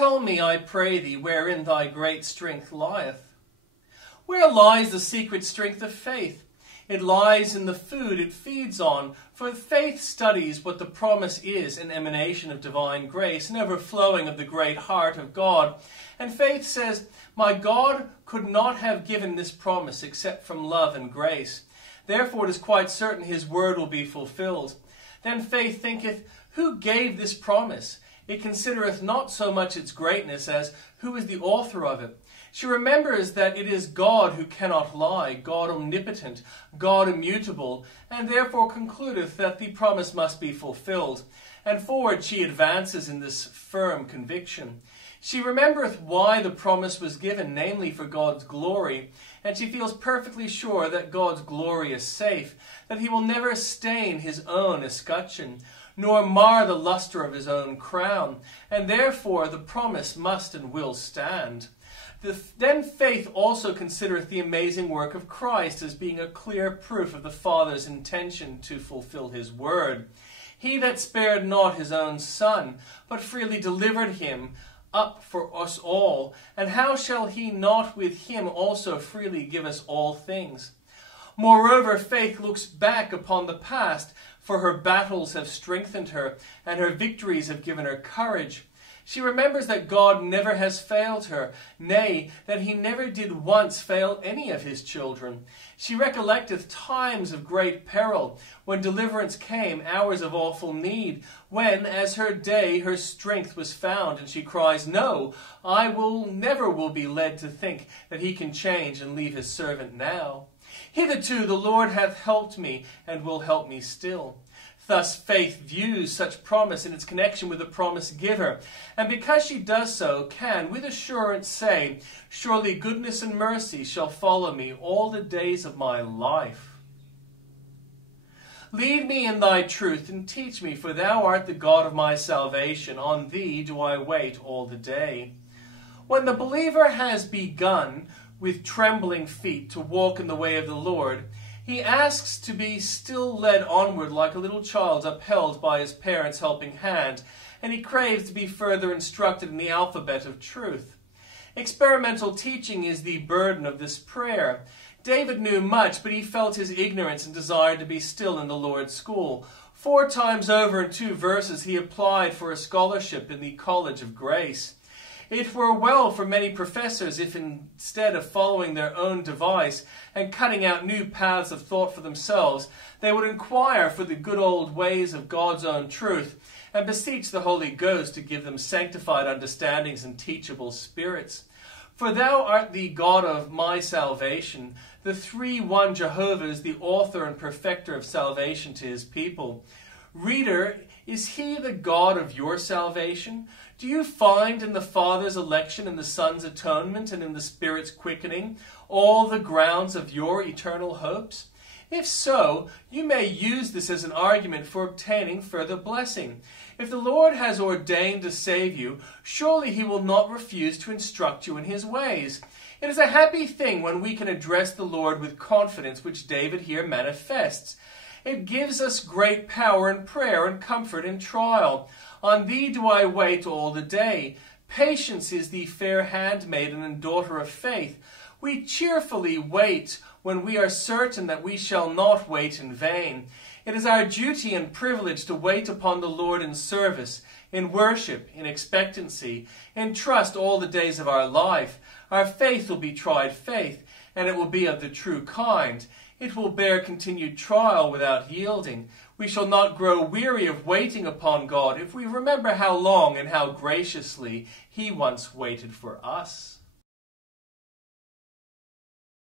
Tell me, I pray thee, wherein thy great strength lieth. Where lies the secret strength of faith? It lies in the food it feeds on, for faith studies what the promise is, an emanation of divine grace, an overflowing of the great heart of God. And faith says, my God could not have given this promise except from love and grace. Therefore it is quite certain his word will be fulfilled. Then faith thinketh, who gave this promise? It considereth not so much its greatness as who is the author of it. She remembers that it is God who cannot lie, God omnipotent, God immutable, and therefore concludeth that the promise must be fulfilled. And forward she advances in this firm conviction. She remembereth why the promise was given, namely for God's glory, and she feels perfectly sure that God's glory is safe, that he will never stain his own escutcheon, nor mar the luster of his own crown, and therefore the promise must and will stand. Then faith also considereth the amazing work of Christ as being a clear proof of the Father's intention to fulfill his word. He that spared not his own Son, but freely delivered him up for us all, and how shall he not with him also freely give us all things? Moreover, faith looks back upon the past, for her battles have strengthened her, and her victories have given her courage. She remembers that God never has failed her, nay, that he never did once fail any of his children. She recollecteth times of great peril, when deliverance came, hours of awful need, when, as her day, her strength was found, and she cries, no, I never will be led to think that he can change and leave his servant now. Hitherto the Lord hath helped me, and will help me still. Thus faith views such promise in its connection with the promise giver, and because she does so, can with assurance say, surely goodness and mercy shall follow me all the days of my life. Lead me in thy truth, and teach me, for thou art the God of my salvation. On thee do I wait all the day. When the believer has begun with trembling feet to walk in the way of the Lord, he asks to be still led onward like a little child upheld by his parents' helping hand, and he craves to be further instructed in the alphabet of truth. Experimental teaching is the burden of this prayer. David knew much, but he felt his ignorance and desired to be still in the Lord's school. 4 times over in 2 verses he applied for a scholarship in the College of Grace. It were well for many professors if instead of following their own device and cutting out new paths of thought for themselves, they would inquire for the good old ways of God's own truth and beseech the Holy Ghost to give them sanctified understandings and teachable spirits. For thou art the God of my salvation. The 3-1 Jehovah is the author and perfecter of salvation to his people. Reader, is he the God of your salvation? Do you find in the Father's election, in the Son's atonement, and in the Spirit's quickening all the grounds of your eternal hopes? If so, you may use this as an argument for obtaining further blessing. If the Lord has ordained to save you, surely he will not refuse to instruct you in his ways. It is a happy thing when we can address the Lord with confidence, which David here manifests. It gives us great power in prayer and comfort in trial. On thee do I wait all the day. Patience is the fair handmaiden and daughter of faith. We cheerfully wait when we are certain that we shall not wait in vain. It is our duty and privilege to wait upon the Lord in service, in worship, in expectancy, in trust all the days of our life. Our faith will be tried faith, and it will be of the true kind. It will bear continued trial without yielding. We shall not grow weary of waiting upon God if we remember how long and how graciously he once waited for us.